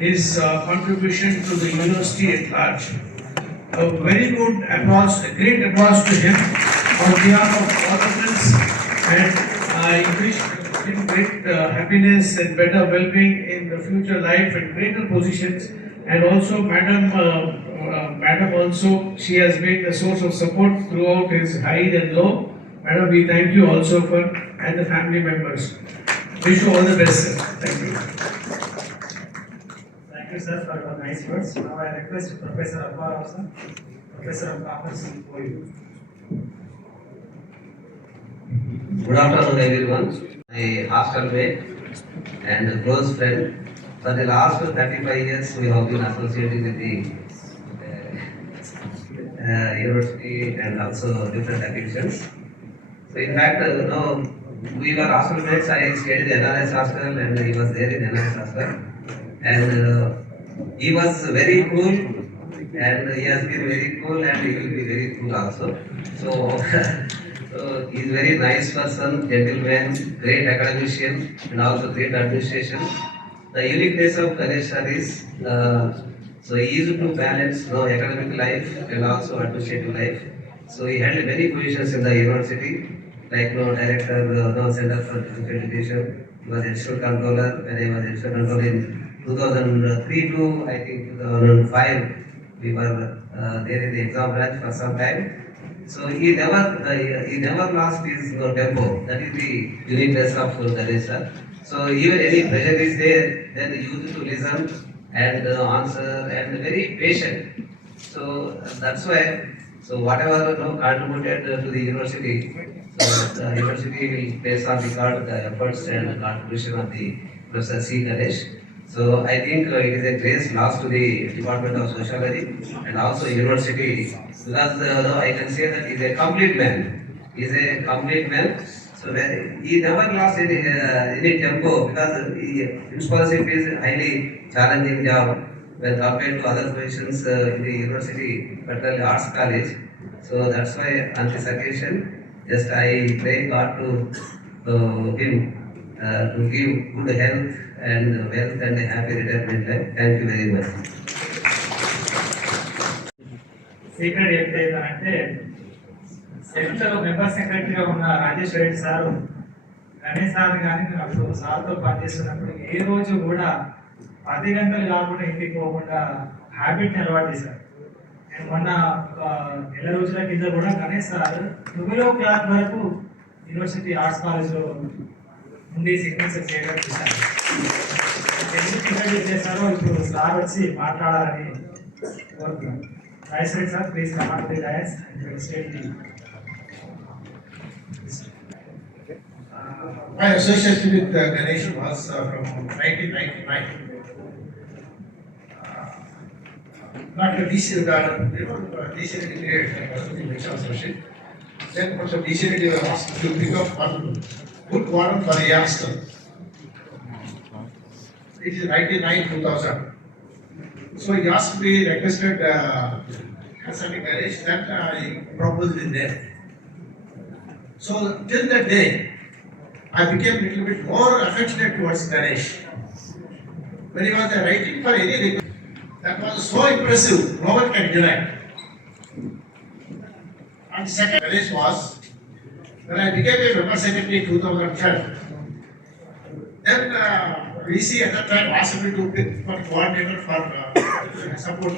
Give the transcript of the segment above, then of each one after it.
his contribution to the university at large. A very good applause, a great applause to him on behalf of all of us, and I wish him great happiness and better well-being in the future life and greater positions. And also, Madam also, she has been a source of support throughout his high and low. Madam, we thank you also for and the family members. Wish you all the best, sir. Thank you. Thank you, sir, for your nice words. Now I request Professor Abbar also, Professor of Commerce for you. Good afternoon, everyone. My hostel mate and a close friend. For the last 35 years, we have been associated with the university and also different activities. So, in fact, we were hostel mates. I stayed in NRS hostel and he was there in NRS hostel. And he was very cool and he has been very cool and he will be very cool also. So, so he is very nice person, gentleman, great academician and also great administration. The uniqueness of Ganesh sir is so he used to balance academic life and also administrative life. So he held many positions in the university, like director, Center for Education. He was additional controller when I was additional controller in 2003 to I think 2005. We were there in the exam branch for some time. So he never lost his tempo. That is the uniqueness of Ganesh sir. So even any pressure is there, then he used to listen and answer and very patient. So that's why. So whatever contributed to the university, so the university will place on record the efforts and the contribution of the Professor C. Ganesh. So I think it is a great loss to the Department of Sociology and also university because I can say that he is a complete man. He is a complete man. So he never lost any tempo because principalship is a highly challenging job when compared to other positions in the university, particularly arts college. So that's why on this occasion, just I pray God to him to give good health and wealth and a happy retirement life. Thank you very much. Secret ఏంటంటే centre member సెక్రటరీగా ఉన్న Rajeshwara Reddy sir Ganesh sir కానీ నేను అప్పుడు సార్తో పనిచేస్తున్నప్పుడు ఏ రోజు కూడా 10 గంటలు కాకుండా ఇంటికి పోకుండా హ్యాబిట్ని అలవాటు చేశారు. నేను మొన్న నెల రోజుల కింద కూడా గణేష్ సార్ 9 క్లాస్ వరకు యూనివర్సిటీ ఆర్ట్స్ కాలేజ్లో ఉండి సిగ్నేచర్ చేయడం చేశారు. ఎందుకు ఇంటర్వ్యూ చేశారో ఇప్పుడు సార్ వచ్చి మాట్లాడాలని కోరుతున్నాను. Rajeshwara Reddy sir, please come to the dais and state the My association with Ganesh was from 1999. Not a DC associate. Then also DC was asked to pick up one good one for a youngster. It is 1999-2000. So he asked me, requested concerning Ganesh, that I proposed in there. So till that day, I became a little bit more affectionate towards Ganesh. When he was writing for any request, that was so impressive, no one can deny. And second, Ganesh was, when I became a member secretary in 2012, then VC at that time asked me to pick for coordinator for support.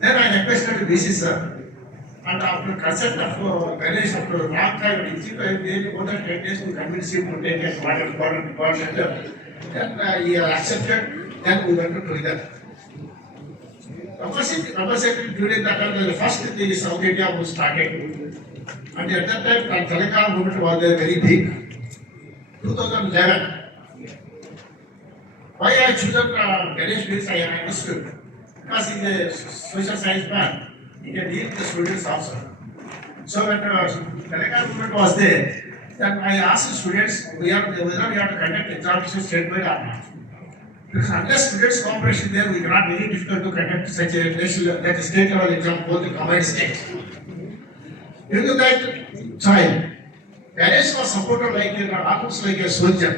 Then I requested VC sir, and after consent of Ganesh, after a long time, I gave more than 10 days to convince him to take a coordinator. Then he accepted, then we went to that. Member secretary during that time, the first in the South India was started. And at that time, the telecom movement was there very big. 2011. Why I chosen Ganesh means I am understood. Because he is a social science man, he can deal with the students also. So when telecom movement was there, then I asked the students whether we have to conduct examination statewide or not. Because unless students' cooperation there, we cannot very difficult to conduct such a national, like a state level exam, both the combined states. Due to that time, Ganesh was supported like almost like a soldier.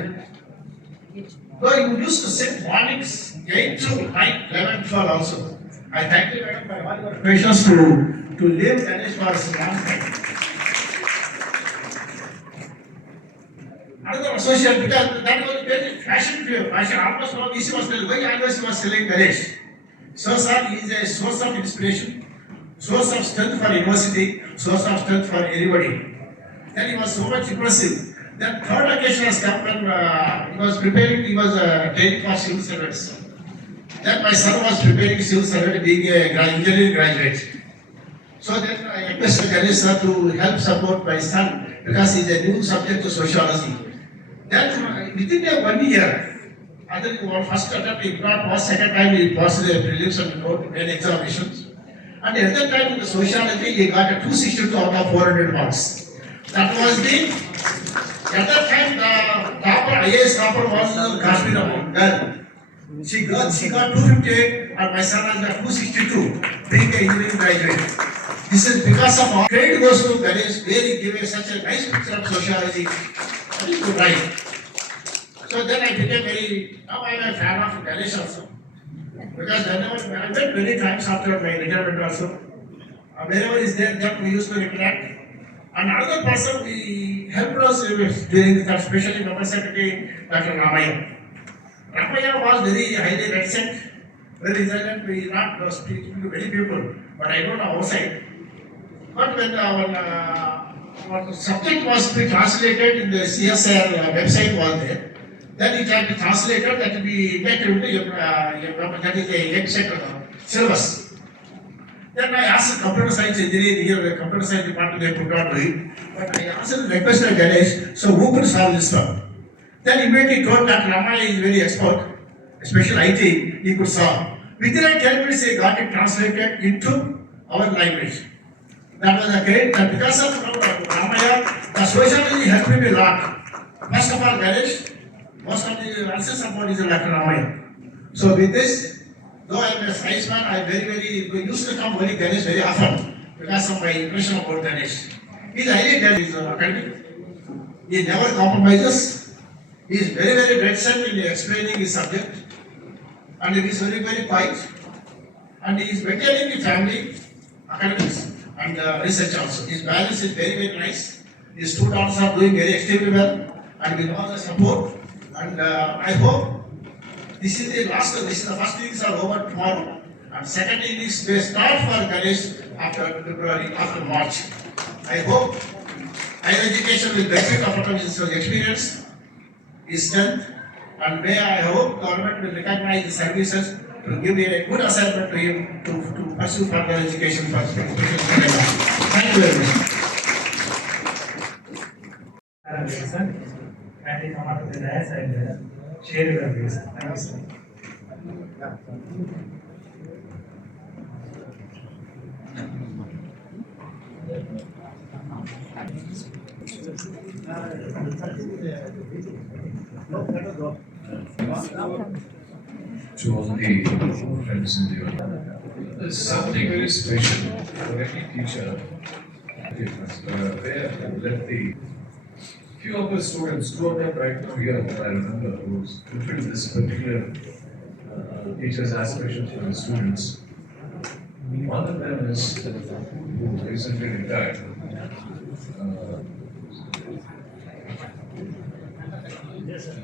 Though you used to sit mornings 8 to 9, 11, 12 also. I thank you, madam, for all your patience to live Ganesh for a long time. Another associate, because that was very fashion to you. Fashion almost all VC was telling, why always he was selling Ganesh. So, sir, he is a source of inspiration, source of strength for university, source of strength for everybody. Then he was so much impressive. Then third occasion has come when he was preparing, he was training for civil service. Then my son was preparing civil service, being a engineering graduate. So then I requested Ganesh sir to help support my son because he is a new subject to sociology. Then within a 1 year, I think first attempt he not pass, second time he passed the prelims and wrote main examinations. And at that time in the sociology he got a 262 out of 400 marks. That was at that time the topper, IAS topper was Kashmir girl. She got 258 and my son has got 262, being an engineering graduate. This is because of all credit goes to Ganesh, where he gave such a nice picture of sociology. That is good, right? So then I became now I am a fan of Ganesh also. Because whenever I met many times after my retirement also, wherever is there, that we used to interact. And another person we helped us during that, especially member secretary Dr. Ramaya. Ramaya was very highly reticent, very resilient. We not speaking to many people, but I don't know outside. But when our subject was to be translated in the CSR website was there, then it had been translated, that will be inducted into that is a syllabus. Then I asked computer science engineer here, the computer science department, they could not do it. But I asked requested Ganesh, so who could solve this one? Then immediately told that Ramaya is very expert, especially IT, he could solve. Within 10 minutes, he got it translated into our language. That was a great, and because of Ramaya, the sociology helped me a lot. First of all, Ganesh, most of the answers about is Dr. Ramaya. So with this, though I am a science man, I we used to come very Ganesh very often because of my impression about Ganesh. He is highly Ganesh academic. He never compromises. He is very reticent in explaining his subject, and he is very quiet. And he is maintaining the family, academics, and research also. His balance is very nice. His two daughters are doing very extremely well, and with all the support. And I hope this is the first innings are over tomorrow, and second innings may start for Ganesh after February, after March. I hope higher education will benefit of his experience, his strength, and may I hope government will recognize the services to give a good assignment to him to pursue further education for special. Thank you very much. Kindly come out of the dais and share your views. Thank you, sir. To all the friends in the audience. There's something very special for every teacher. Where let the few of the students, two of them right now here, I remember, who fulfilled this particular teacher's aspirations for the students. One of them is who recently retired.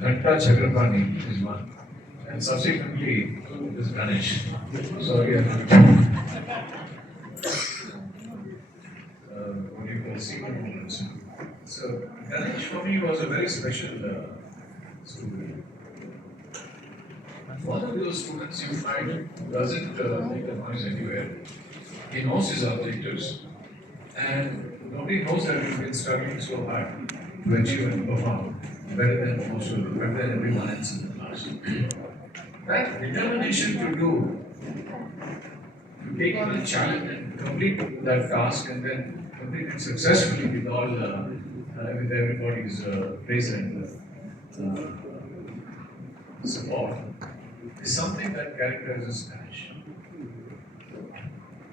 Ganta Chakrapani is one. And subsequently is Ganesh. Sorry, what do you call secret moments. So Ganesh for me was a very special student. One of those students you find doesn't make a noise anywhere. He knows his objectives, and nobody knows that he's been struggling so hard to achieve and perform better than most of them, better than everyone else in the class. That determination to take on a challenge and complete that task and then complete it successfully with all, with everybody's praise and support is something that characterizes Ganesh.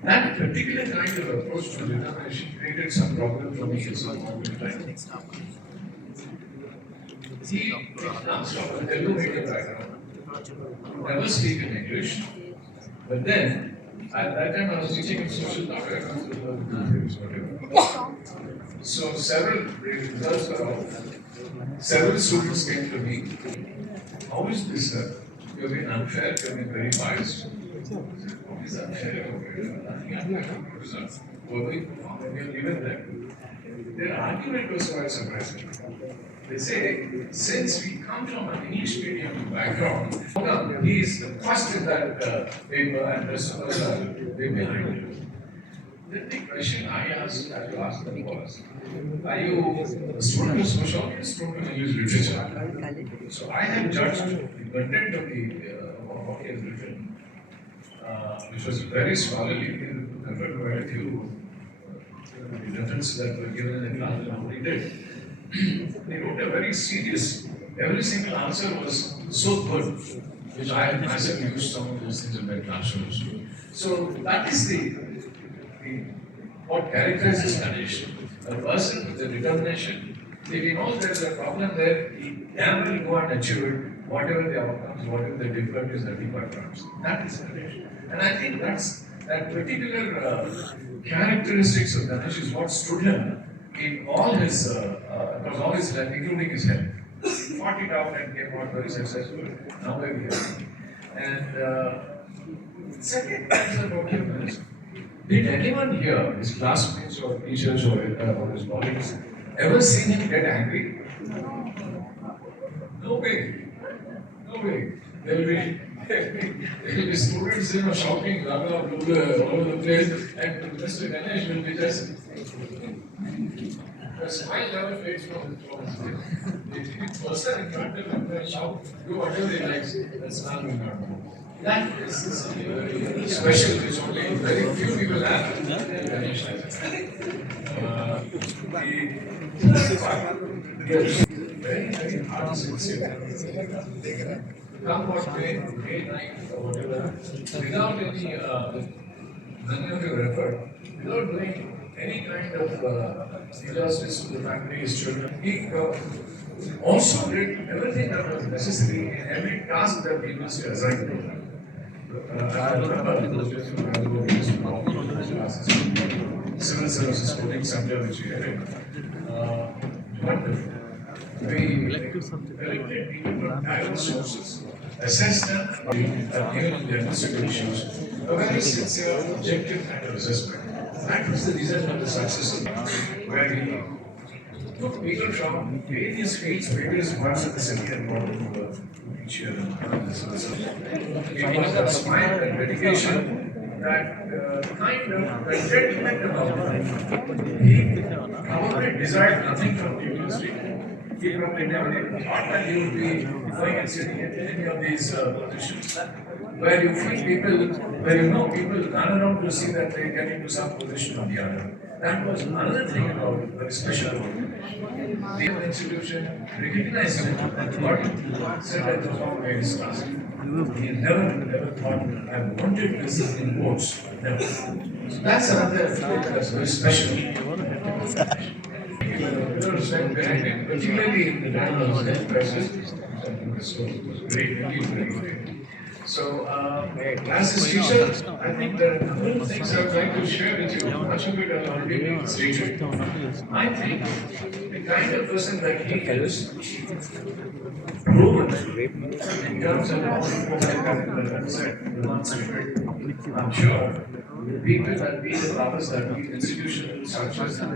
That particular kind of approach to determination created some problem for me at some point in time. he comes from a Telugu medium background, never speak in English, but then at that time I was teaching in social work, whatever. So several results were out. Several students came to me. How is this, sir? You have been unfair, you have been very biased. What is unfair? Nothing unfair. What is unfair? We have given them. Their argument was quite surprising. They say, since we come from an English medium background, he is the first in that paper and the rest of us are way behind him. Then the question I asked, as you asked them was, are you a student of sociology or student of English literature? So I have judged the content of what he has written, which was very scholarly. I've read quite a few references that were given in the class and what he did. They wrote a very serious, every single answer was so good, which I have myself used some of those things in my classrooms. So that is what characterizes Ganesh. A person with a determination, if he knows there's a problem there, he can will go and achieve it, whatever the outcomes, whatever the difficulties that he confronts. That is Ganesh. And I think that particular characteristics of Ganesh is what stood him in all his, across all his life, including his health. He fought it out and came out very successful. Now where we are. And second answer about him is, did anyone here, his classmates or teachers or his colleagues, ever seen him get angry? No way. No way. There will be students, shouting, all over the place, and Mr. Ganesh will be just. The smile never fades from his face. The person in front of him will shout, do whatever he likes, the smile will not move. That is something very special, which only very few people have. Ganesh has. Very hard, sincere. Come what may, day, night, or whatever, without any, many of you referred, without doing any kind of injustice to the family, his children. He also did everything that was necessary in every task that he was assigned to. I remember those days when I was in civil services coding subject which we had. Wonderful. We collected people from diverse sources, assessed them, given the administrative issues, a very sincere, objective kind of assessment. That was the reason for the success of where he took people from various fields, various parts of the city and brought them to each year. It was that smile and dedication, that kind of contentment about life. He probably desired nothing from the university. He probably never thought that he would be going and sitting in any of these positions. Where you feel people, where you know people run around to see that they get into some position or the other. That was another thing about it, very special about it. The institution recognized him and what said that was not very discussed. He never thought, I wanted this in quotes. Never. So that's another thing that's very special. Particularly in the time of health crisis, was great, really great. So, as a teacher, I think there are a couple of things I would like to share with you. Much of it has already been stated. I think the kind of person that he is, proven in terms of all the I said, demonstrated. I'm sure the people that we, the powers that we, institutional structures and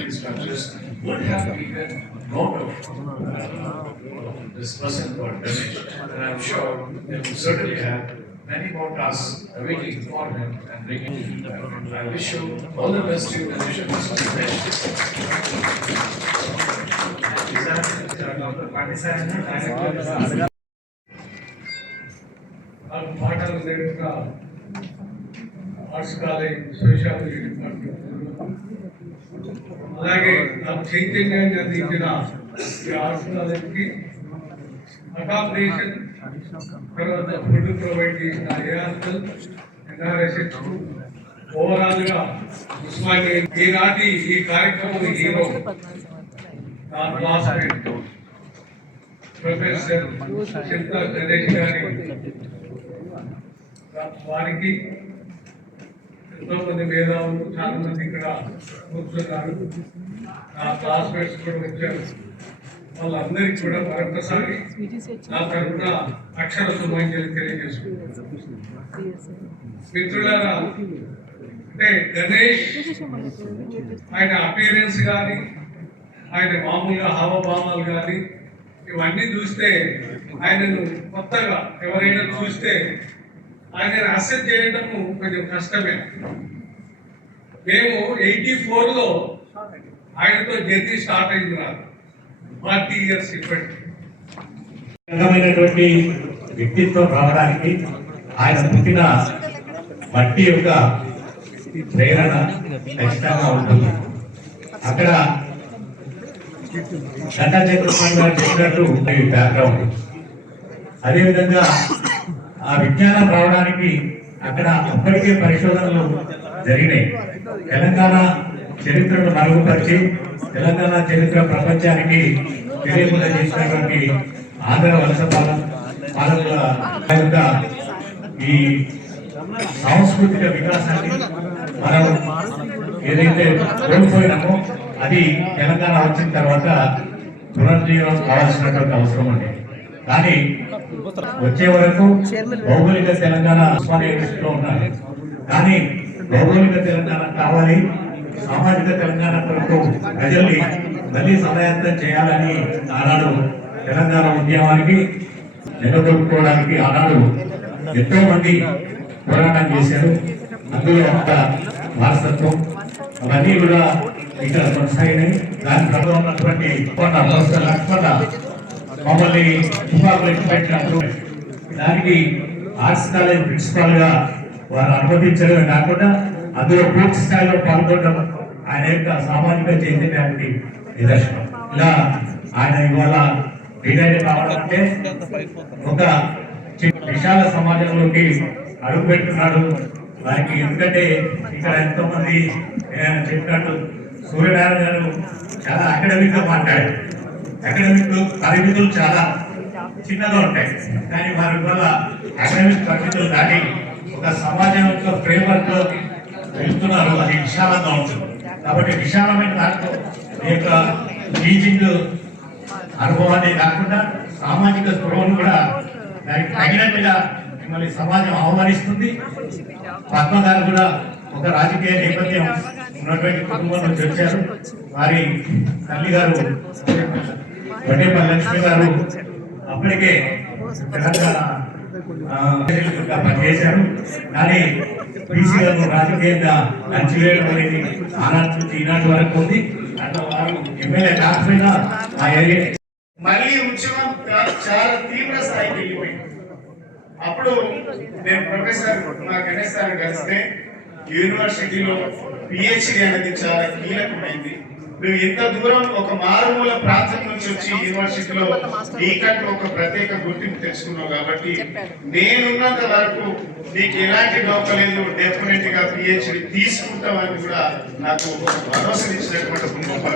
these structures would have even known of this person called Ganesh. And I'm sure they will certainly have many more tasks awaiting for him and bringing him back. I wish you all the best to you, Ganesh, and arts college sociology department అలాగే నాకు చైతన్యాన్ని అందించిన ఈ arts కాలేజ్కి accommodation తర్వాత food provide చేసిన ఏఆర్ఎల్ ఎన్ఆర్ఎస్ఎస్ ఓవరాల్గా ఉస్మానియా ఈనాటి ఈ కార్యక్రమం హీరో నా క్లాస్మేట్ ప్రొఫెసర్ చింత గణేష్ గారి వారికి ఎంతో మంది మేధావులు చాలా మంది ఇక్కడ కూర్చున్నారు. నా క్లాస్మేట్స్ కూడా వచ్చారు. వాళ్ళందరికీ కూడా మరొకసారి నా తరఫున అక్షర శుభాంజలి తెలియజేసుకుంటున్నాను. మిత్రులారా, అంటే గణేష్ ఆయన అపీరెన్స్ కానీ ఆయన మామూలుగా హావభావాలు కానీ ఇవన్నీ చూస్తే ఆయనను కొత్తగా ఎవరైనా చూస్తే ఆయనను అసెస్ చేయడము కొంచెం కష్టమే. మేము 84లో ఆయనతో జర్నీ స్టార్ట్ అయింది నాకు 40 years ఇప్పటికి. రకమైనటువంటి వ్యక్తిత్వం రావడానికి ఆయన పుట్టిన మట్టి యొక్క ప్రేరణ ఖచ్చితంగా ఉంటుంది. అక్కడ గంటా చక్రపాణి గారు చెప్పినట్టు బ్యాక్గ్రౌండ్, అదేవిధంగా ఆ విజ్ఞానం రావడానికి అక్కడ అప్పటికే పరిశోధనలు జరిగినాయి. తెలంగాణ చరిత్రను మరుగుపరిచి తెలంగాణ చరిత్ర ప్రపంచానికి తెలియకుండా చేసినటువంటి ఆంధ్ర వలస పాలకుల యొక్క ఈ సాంస్కృతిక వికాసాన్ని మనం ఏదైతే కోల్పోయినామో అది తెలంగాణ వచ్చిన తర్వాత పునర్జీవనం కావాల్సినటువంటి అవసరం ఉంది. కానీ వచ్చే వరకు భౌగోళిక తెలంగాణ యూనివర్సిటీలో ఉన్నారు. కానీ భౌగోళిక తెలంగాణ కావాలి, సామాజిక తెలంగాణ కొరకు ప్రజల్ని మళ్ళీ సహాయంతం చేయాలని ఆనాడు తెలంగాణ ఉద్యమానికి నిలదొక్కుకోవడానికి ఆనాడు ఎంతో మంది పోరాటం చేశారు. అందులో ఒక వారసత్వం అవన్నీ కూడా ఇక్కడ కొనసాగినాయి. దాని ప్రభావం ఉన్నటువంటి లక్ష్మణ మమ్మల్ని పెట్టినప్పుడు దానికి ఆర్ట్స్ కాలేజ్ ప్రిన్సిపాల్ గా వారు అనుమతించడమే కాకుండా అందులో పూర్తి స్థాయిలో పాల్గొనడం ఆయన యొక్క సామాజిక చైతన్యానికి నిదర్శనం. ఇలా ఆయన ఇవాళ డిజైన్ కావాలంటే ఒక విశాల సమాజంలోకి అడుగు పెడుతున్నాడు. వారికి ఎందుకంటే ఇక్కడ ఎంతో మంది చెప్పినట్టు సూర్యనారాయణ గారు చాలా అకాడమిక్ గా మాట్లాడారు. అకాడమిక్ పరిమితులు చాలా చిన్నగా ఉంటాయి, కానీ వారి వల్ల అకాడమిక్ పరిమితులు దాటి ఒక సమాజం యొక్క ఫ్రేమ్వర్క్ లో వెళ్తున్నారు. అది విశాలంగా ఉంటుంది. కాబట్టి విశాలమైన దాంట్లో ఈ యొక్క టీచింగ్ అనుభవాన్ని కాకుండా సామాజిక స్పృహను కూడా దానికి తగినట్టుగా మిమ్మల్ని సమాజం ఆహ్వానిస్తుంది. పద్మ గారు కూడా ఒక రాజకీయ నేపథ్యం ఉన్నటువంటి కుటుంబం నుంచి వచ్చారు. వారి తల్లి గారు వడ్డేపల్లి లక్ష్మి గారు అప్పటికే తెలంగాణ పనిచేశారు. కానీ బీసీ గారు రాజకీయంగా లంచివేయడం అనేది ఆనాటి నుంచి ఈనాటి వరకు ఉంది. అట్లా వారు ఎమ్మెల్యే కాకపోయినా ఆ ఏరియా మళ్ళీ ఉద్యమం చాలా తీవ్ర స్థాయికి వెళ్ళిపోయింది. అప్పుడు నేను ప్రొఫెసర్ మా గణేష్ సార్ కలిస్తే యూనివర్సిటీలో పిహెచ్డి అనేది చాలా కీలకమైంది. నువ్వు ఇంత దూరం ఒక మారుమూల ప్రాంతం నుంచి వచ్చి యూనివర్సిటీలో నీకంటూ ఒక ప్రత్యేక గుర్తింపు తెచ్చుకున్నావు కాబట్టి నేనున్నంత వరకు నీకు ఎలాంటి డోకలేదు, డెఫినెట్ గా పిహెచ్డి తీసుకుంటామని కూడా నాకు భరోసా ఇచ్చినటువంటి కుటుంబం.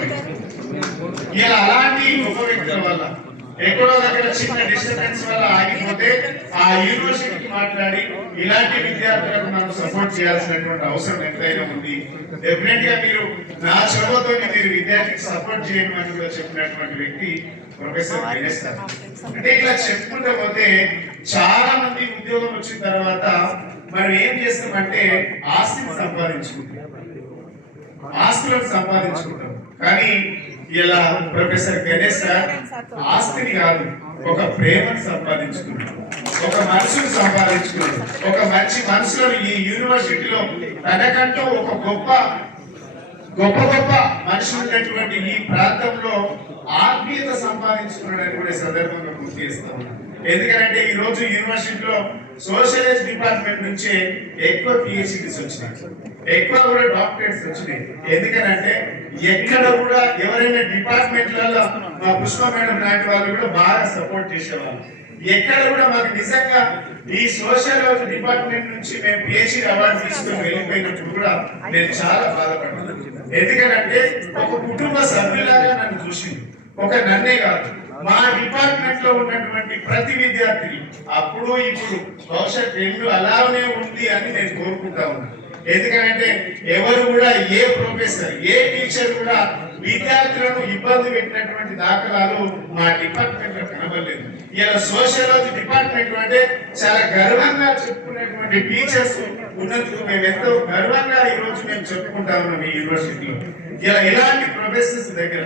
ఇలా అలాంటి గొప్ప వ్యక్తుల వల్ల ఎక్కడో దగ్గర చిన్న డిస్టర్బెన్స్ వల్ల ఆగిపోతే ఆ యూనివర్సిటీకి మాట్లాడి ఇలాంటి విద్యార్థులకు మనం సపోర్ట్ చేయాల్సినటువంటి అవసరం ఎంతైనా ఉంది. డెఫినెట్ గా మీరు నా చొరవతో మీరు విద్యార్థికి సపోర్ట్ చేయమని కూడా చెప్పినటువంటి వ్యక్తి ప్రొఫెసర్ గణేష్ సార్. అంటే ఇలా చెప్పుకుంటూ పోతే చాలా మంది ఉద్యోగం వచ్చిన తర్వాత మనం ఏం చేస్తామంటే ఆస్తిని సంపాదించుకుంటాం, ఆస్తులను సంపాదించుకుంటాం. కానీ ఇలా ప్రొఫెసర్ గణేష్ సార్ ఆస్తిని కాదు, ఒక ప్రేమను సంపాదించుకున్నాడు, ఒక మనసును సంపాదించుకున్నాడు. ఒక మంచి మనసులో ఈ యూనివర్సిటీలో తనకంటూ ఒక గొప్ప మనుషులు ఉన్నటువంటి ఈ ప్రాంతంలో ఆత్మీయత సంపాదించుకున్నాడని కూడా సందర్భంగా గుర్తు చేస్తాం. ఎందుకంటే ఈ రోజు యూనివర్సిటీలో సోషియాలజీ డిపార్ట్మెంట్ నుంచే ఎక్కువ పిహెచ్డీస్ వచ్చినాయి, ఎక్కువ కూడా డాక్టరేట్స్ వచ్చినాయి. ఎందుకనంటే ఎక్కడ కూడా ఎవరైనా డిపార్ట్మెంట్లలో మా పుష్ప మేడం లాంటి వాళ్ళు కూడా బాగా సపోర్ట్ చేసేవాళ్ళు. ఎక్కడ కూడా మాకు నిజంగా ఈ సోషియాలజీ డిపార్ట్మెంట్ నుంచి మేము పిహెచ్డీ అవార్డు తీసుకుని వెళ్ళిపోయినప్పుడు కూడా నేను చాలా బాధపడ్డాను. ఎందుకంటే ఒక కుటుంబ సభ్యులాగా నన్ను చూసింది. ఒక నన్నే కాదు, మా డిపార్ట్మెంట్ లో ఉన్నటువంటి ప్రతి విద్యార్థిని అప్పుడు ఇప్పుడు భవిష్యత్ రెండు అలానే ఉంది అని నేను కోరుకుంటా ఉన్నాను. ఎందుకంటే ఎవరు కూడా ఏ ప్రొఫెసర్ ఏ టీచర్ కూడా విద్యార్థులను ఇబ్బంది పెట్టినటువంటి దాఖలాలు మా డిపార్ట్మెంట్ లో కనబడలేదు. ఇలా సోషియాలజీ డిపార్ట్మెంట్ అంటే చాలా గర్వంగా చెప్పుకునేటువంటి టీచర్స్ ఉన్నందుకు మేము ఎంతో గర్వంగా ఈ రోజు మేము చెప్పుకుంటా ఉన్నాం ఈ యూనివర్సిటీలో. ఇలా ఇలాంటి ప్రొఫెసర్స్ దగ్గర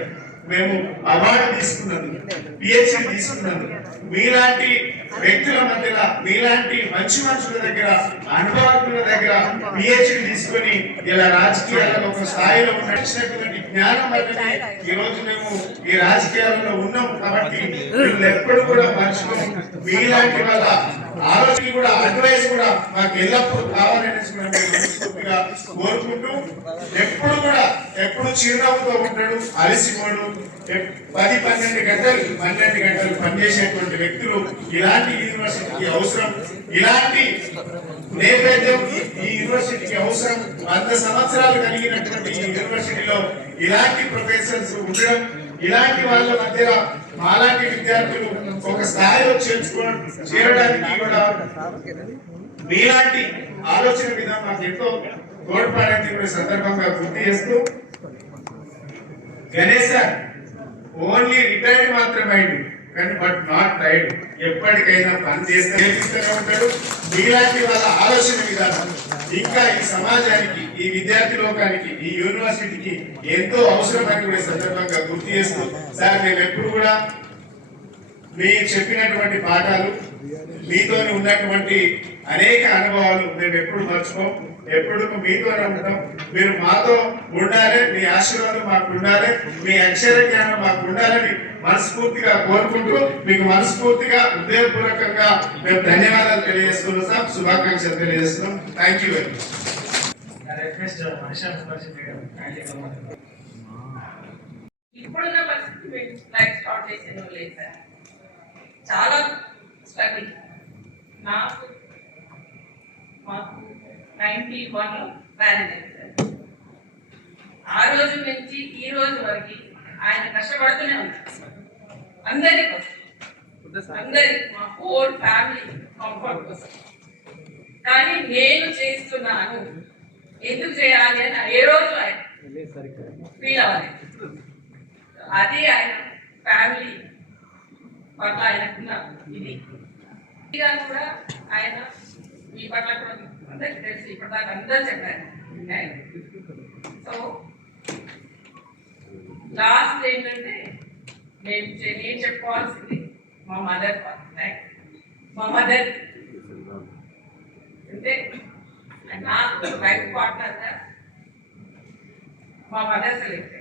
మేము అవార్డు తీసుకున్నందుకు, పిహెచ్డి తీసుకున్నందుకు, మీలాంటి వ్యక్తుల మధ్యలో మీలాంటి మంచి మనుషుల దగ్గర అనుభవజ్ఞుల దగ్గర పిహెచ్డి తీసుకొని ఇలా రాజకీయాలలో ఒక స్థాయిలో ఉన్నటువంటి జ్ఞానం వల్లనే ఈ రోజు మేము ఈ రాజకీయాలలో ఉన్నాం. కాబట్టి వీళ్ళు ఎప్పుడు కూడా మనుషులు మీలాంటి వాళ్ళ ఆలోచన కూడా అడ్వైస్ కూడా మాకు ఎల్లప్పుడూ కావాలనేసి కూడా మేము మనస్ఫూర్తిగా కోరుకుంటూ ఎప్పుడు చిరునవ్వుతో ఉంటాడు, అలసిపోడు. 10-12 గంటలు పనిచేసేటువంటి వ్యక్తులు ఇలాంటి యూనివర్సిటీకి అవసరం. ఇలాంటి నేపథ్యం ఈ యూనివర్సిటీకి అవసరం. 100 సంవత్సరాలు కలిగినటువంటి ఈ యూనివర్సిటీలో ఇలాంటి ప్రొఫెసర్స్ ఉండడం, ఇలాంటి వాళ్ళ మధ్య మాలాంటి విద్యార్థులు ఒక స్థాయిలో చేరడానికి కూడా మీలాంటి ఆలోచన విధానం మాకు ఎంతో తోడ్పడేది కూడా సందర్భంగా గుర్తు చేస్తూ, గణేష్ సార్ ఓన్లీ రిటైర్డ్ మాత్రమే అయింది కానీ బట్ నాట్ టైర్డ్. ఎప్పటికైనా పని చేస్తూనే ఉంటాడు. మీలాంటి వాళ్ళ ఆలోచన విధానం ఇంకా ఈ సమాజానికి, ఈ విద్యార్థి లోకానికి, ఈ యూనివర్సిటీకి ఎంతో అవసరమని కూడా సందర్భంగా గుర్తు చేస్తూ, సార్ మేము ఎప్పుడు కూడా మీరు చెప్పినటువంటి పాఠాలు, మీతో ఉన్నటువంటి అనేక అనుభవాలు మేము ఎప్పుడు మర్చిపోం. ఎప్పుడు మీతోనే ఉంటాం. మీరు మాతో ఉండాలి, మీ ఆశీర్వాదం మాకు ఉండాలి, మీ అక్షర జ్ఞానం మాకు ఉండాలని మనస్ఫూర్తిగా కోరుకుంటూ మీకు మనస్ఫూర్తిగా హృదయపూర్వకంగా మేము ధన్యవాదాలు తెలియజేస్తున్నాం, శుభాకాంక్షలు తెలియజేస్తున్నాం. Thank you very much. ఇప్పుడున్న పరిస్థితి మేము లైఫ్ స్టార్ట్ చేసేది లేదు సార్. చాలా స్ట్రగుల్. మాకు 91 మ్యారేజ్ అయింది సార్. ఆ రోజు నుంచి ఈ రోజు వరకు ఆయన కష్టపడుతూనే ఉంటారు. అందరి కోసం, మా హోల్ ఫ్యామిలీ కంఫర్ట్ కోసం. కానీ నేను చేస్తున్నాను, ఎందుకు చేయాలి అని ఏ రోజు ఆయన ఫీల్ అవ్వాలి. అది ఆయన ఫ్యామిలీ పట్ల ఆయనకున్న ఇది కూడా ఆయన మీ పట్ల కూడా అందరికి తెలుసు. ఇప్పటిదాకా అందరూ చెప్పారు. సో లాస్ట్ ఏంటంటే నేను చెప్పుకోవాల్సింది మా మదర్. అంటే నాకు లైఫ్ పార్ట్నర్గా మా మదర్ సెలెక్ట్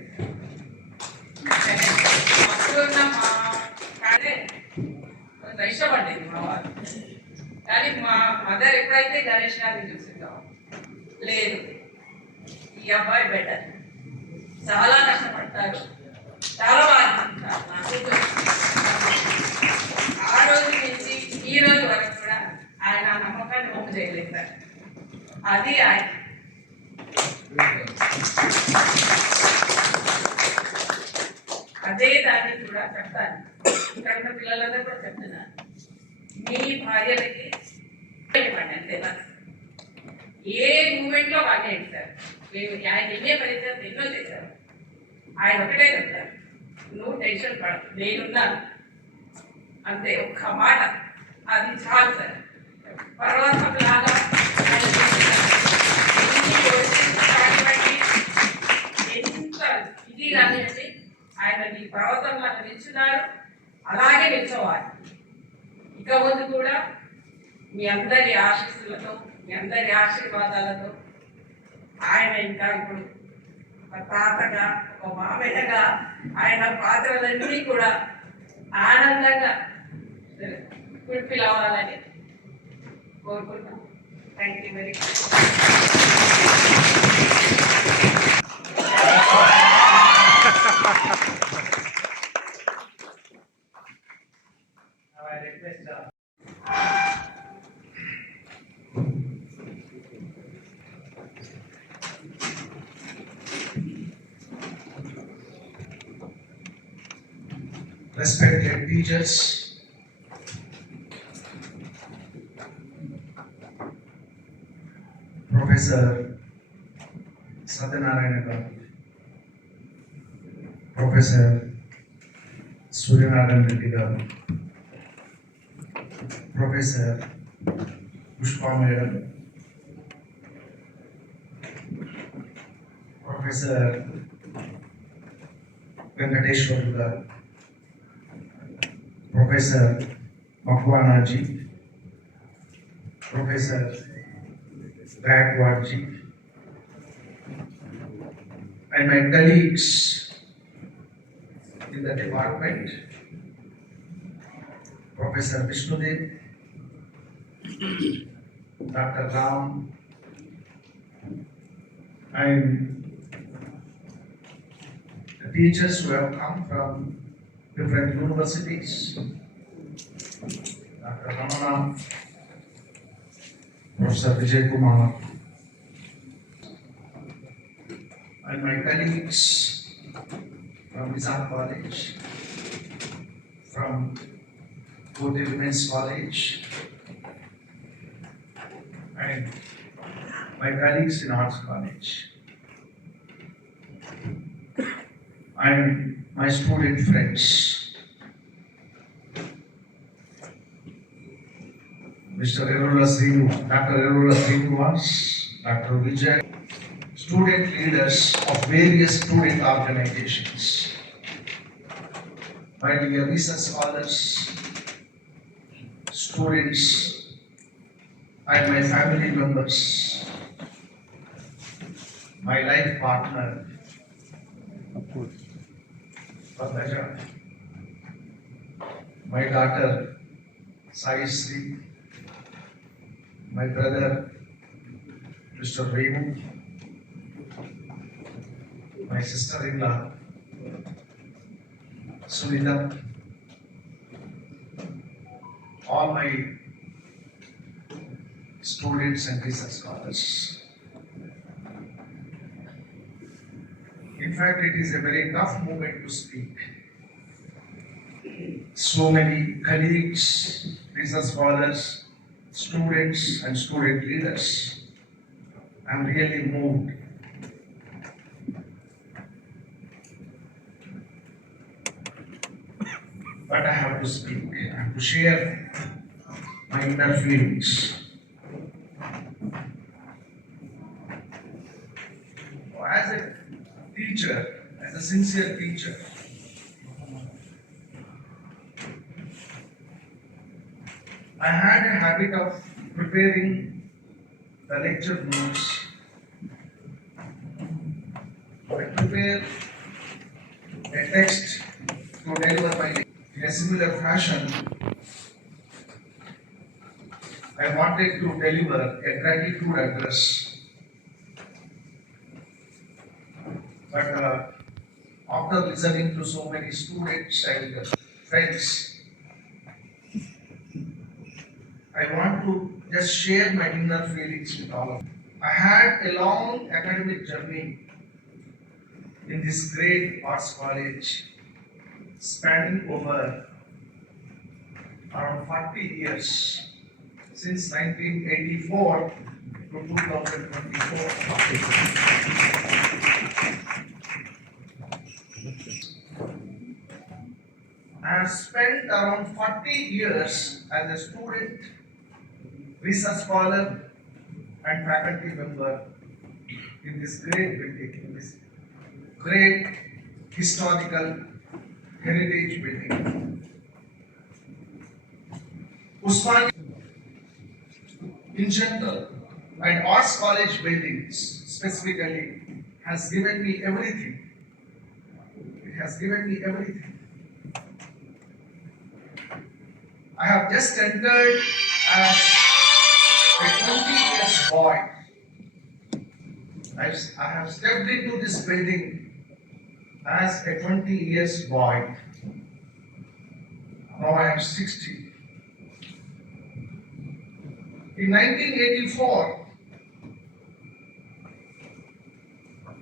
అప్పుడున్న మా కొంచెం ఇష్టపడ్డది మా వారు. కానీ మా మదర్ ఎప్పుడైతే గణేష్ గారిని చూసిందో, లేదు ఈ అబ్బాయి బెటర్, చాలా కష్టపడతారు, చాలా బాగా ఆ రోజు నుంచి ఈ రోజు వరకు కూడా ఆయన ఆ నమ్మకాన్ని ఒప్పు చేయలేదు సార్. అది ఆయన అదే దాన్ని కూడా చెప్తాను. ఇక్కడ ఉన్న పిల్లలందరూ కూడా చెప్తున్నారు, మీ భార్యలకి అంతే ఏ మూమెంట్ లో వాడేయండి సార్. ఆయన ఎన్నో పరిచయం ఎన్నో చేశారు. ఆయన ఒకటే చెప్తారు, నువ్వు టెన్షన్ పడదు, నేనున్నాను అంతే. ఒక్క మాట అది చాలు సార్. పర్వతం లాగా ఎంత ఇది కానివ్వండి, ఆయన నీ పర్వతం లాగా నిల్చున్నారు, అలాగే నిల్చోవాలి. ఇక ముందు కూడా మీ అందరి ఆశీస్సులతో, మీ అందరి ఆశీర్వాదాలతో ఆయన ఇంకా ఇప్పుడు ఒక తాతగా, ఒక మామయ్యగా ఆయన పాత్రలన్నీ కూడా ఆనందంగా ఫుల్ఫిల్ అవ్వాలని కోరుకుంటాం. Thank you very much. respected teachers, Professor Satyanarayana garu, Professor Suryanarayan Reddy garu, Professor Pushpa Madam, Professor Venkateshwar garu, Professor Makwana ji, Professor Gaikwad ji, and my colleagues in the department, Professor Vishnudev, Dr. Ram, and the teachers who have come from different universities, Dr. Ramana, Professor Vijay Kumar, and my colleagues from Nizam College, from Koti Women's College, and my colleagues in Arts College, and my student friends, Mr. Erula Srinu, Dr. Erula Srinivas, Dr. Vijay, student leaders of various student organizations, my dear research scholars, students, and my family members, my life partner, Padmaja, my daughter, Sai Sri, my brother, Mr. Remu, my sister-in-law, Sunita, all my students and research scholars. In fact, it is a very tough moment to speak. So many colleagues, research scholars, students and student leaders. I'm really moved. But I have to speak. I have to share my inner feelings. As a teacher, as a sincere teacher, I had a habit of preparing the lecture notes. I prepare a text to deliver my lecture. In a similar fashion, I wanted to deliver a gratitude address. But after listening to so many students and friends, I want to just share my inner feelings with all of you. I had a long academic journey in this great arts college, spanning over around 40 years, since 1984 to 2024. I have spent around 40 years as a student, research scholar, and faculty member in this great building, in this great historical heritage building. Usmania in general and Arts College buildings specifically has given me everything. It has given me everything. I have just entered as a 20 years boy. I have stepped into this building as a 20 years boy. Now I am 60. In 1984,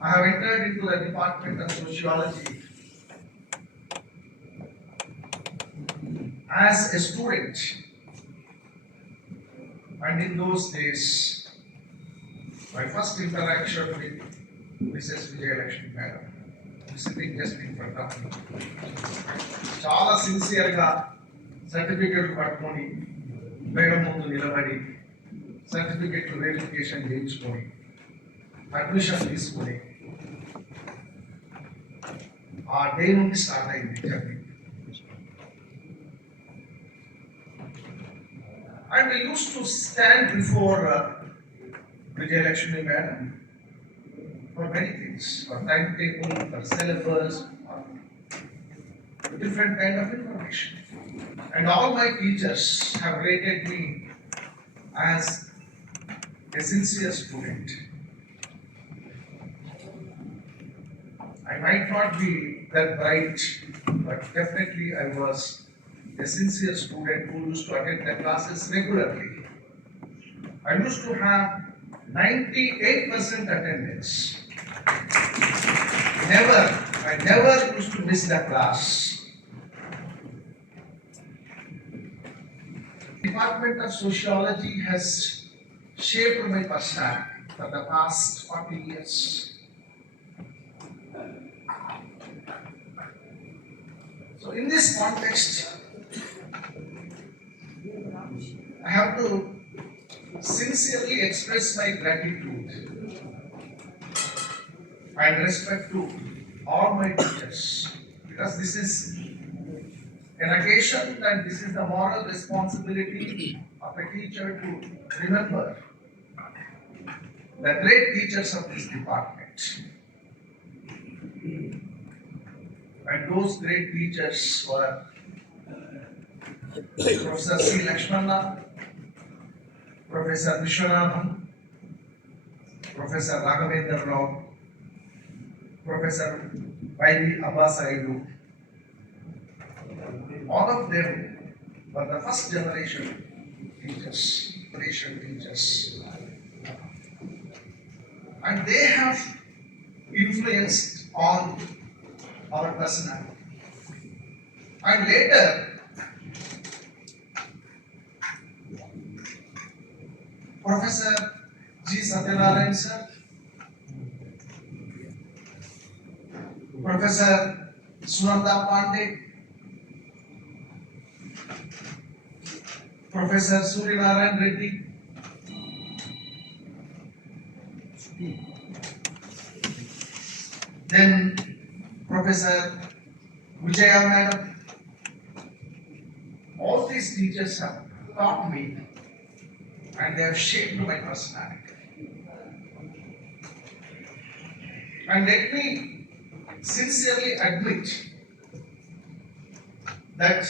I have entered into the Department of Sociology. as a student, and in those days, my first interaction with Mrs. Vijayalakshmi Madam, sitting just in front of me, చాలా సిన్సియర్గా సర్టిఫికెట్లు పట్టుకొని madam ముందు నిలబడి సర్టిఫికెట్లు verification చేయించుకొని admission తీసుకొని ఆ డే నుండి స్టార్ట్ అయింది journey. And we used to stand before Vijayalakshmi Madam for many things, for timetable, for syllabus, for different kind of information. And all my teachers have rated me as a sincere student. I might not be that bright, but definitely I was a sincere student who used to attend the classes regularly. I used to have 98% attendance. I never used to miss the class. Department of Sociology has shaped my personality for the past 40 years. So in this context, I have to sincerely express my gratitude and respect to all my teachers, because this is an occasion and this is the moral responsibility of a teacher to remember the great teachers of this department. And those great teachers were Professor C. Lakshmana, Professor Vishwanathan, Professor Raghavendra Rao, Professor Y.D. Abbasaidu. All of them were the first generation teachers. And they have influenced on our personality. And later, Professor G. Satyanarayan sir, Professor Sunanda Pandey, Professor Suryanarayan Reddy, then Professor Vijaya Madam. All these teachers have taught me and they have shaped my personality. And let me sincerely admit that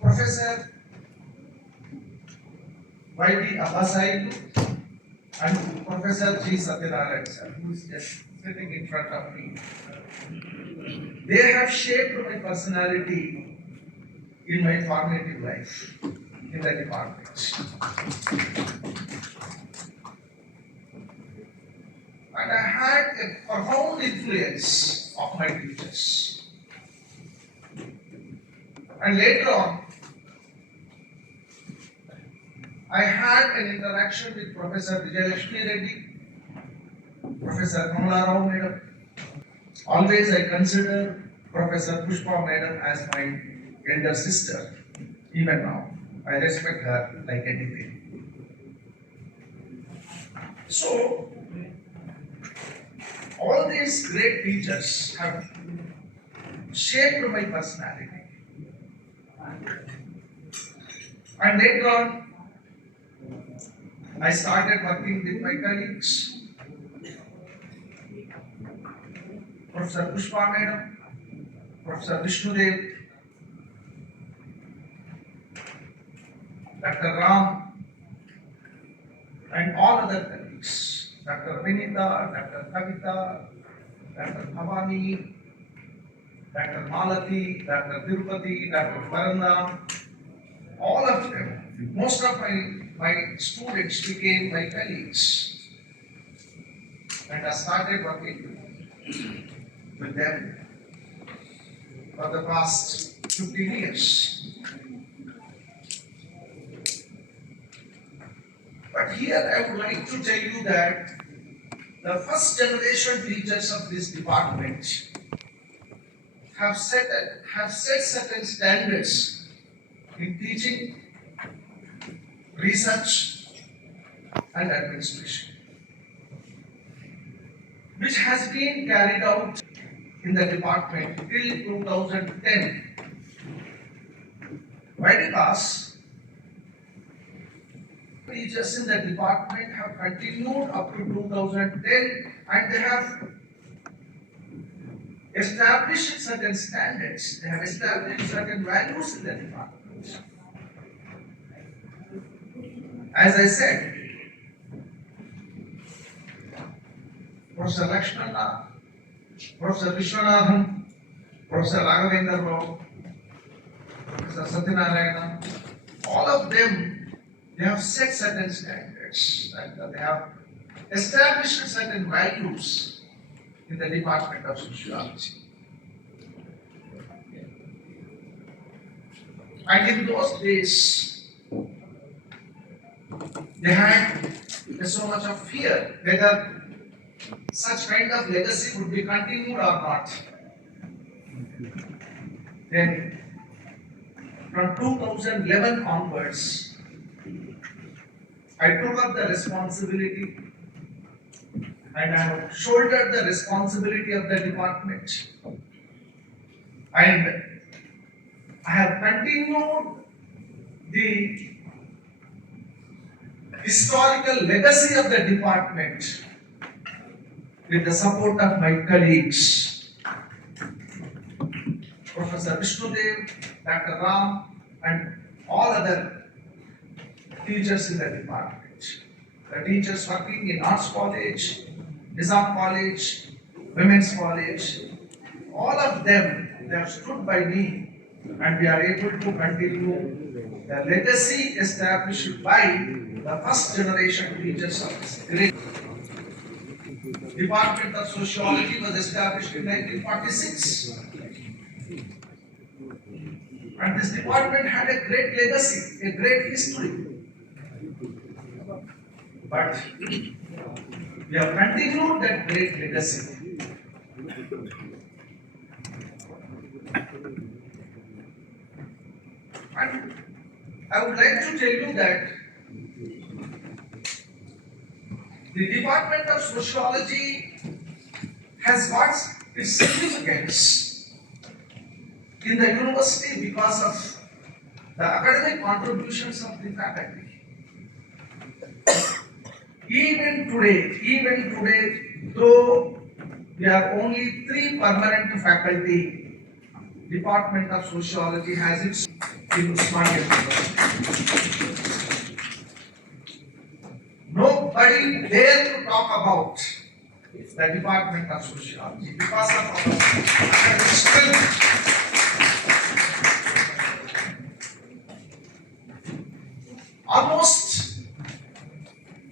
Professor Y.D. Abbasaidu and Professor G. Satyanarayan sir, who is just sitting in front of me, they have shaped my personality in my formative life in the department. And I had a profound influence of my teachers. And later on, I had an interaction with Professor Vijayalakshmi Reddy, Professor Kamala Rao Madam. Always I consider Professor Pushpa Madam as my elder sister. Even now, I respect her like anything. So, all these great teachers have shaped my personality. And later on, I started working with my colleagues, Professor Pushpa Madam, Professor Vishnudev, Dr. Ram, and all other colleagues, Dr. Vinita, Dr. Kavita, Dr. Bhavani, Dr. Malati, Dr. Tirupati, Dr. Varanda, all of them, most of my students became my colleagues. And I started working with them. for the past 15 years. But here I would like to tell you that the first generation teachers of this department have set certain standards in teaching, research and administration, which has been carried out in the department till 2010. Why? Because teachers in the department have continued up to 2010 and they have established certain standards, they have established certain values in the department. As I said, Professor Lakshmana, Professor Vishwanathan, Professor Raghavendra Rao, Professor Satyanarayana, all of them, they have set certain standards and they have established certain values in the Department of Sociology. And in those days, they had so much of fear whether such kind of legacy would be continued or not. Then, from 2011 onwards, I took up the responsibility and I have shouldered the responsibility of the department. And I have continued the historical legacy of the department with the support of my colleagues, Professor Vishnudev, Dr. Ram, and all other teachers in the department. The teachers working in Arts College, Nizam College, Women's College, all of them, they have stood by me and we are able to continue the legacy established by the first generation teachers of this great Department of Sociology was established in 1946. And this department had a great legacy, a great history. But we have continued that great legacy. And I would like to tell you that the Department of Sociology has got its significance in the university because of the academic contributions of the faculty. Even today, though we are only 3 permanent faculty, Department of Sociology has its in Usmania University. Nobody dare to talk about the Department of Sociology because of our academic strength. Almost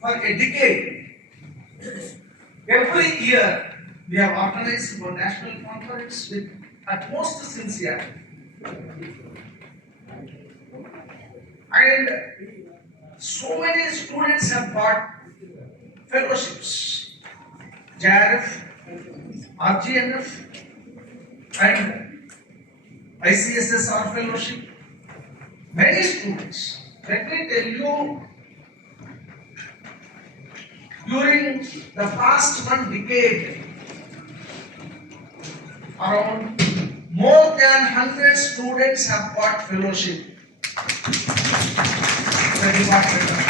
for a decade, every year we have organized one national conference with utmost sincerity. And so many students have got fellowships, JRF, RGNF, and ICSSR fellowship. Many students. Let me tell you, during the past 1 decade, around more than 100 students have got fellowship in the Department of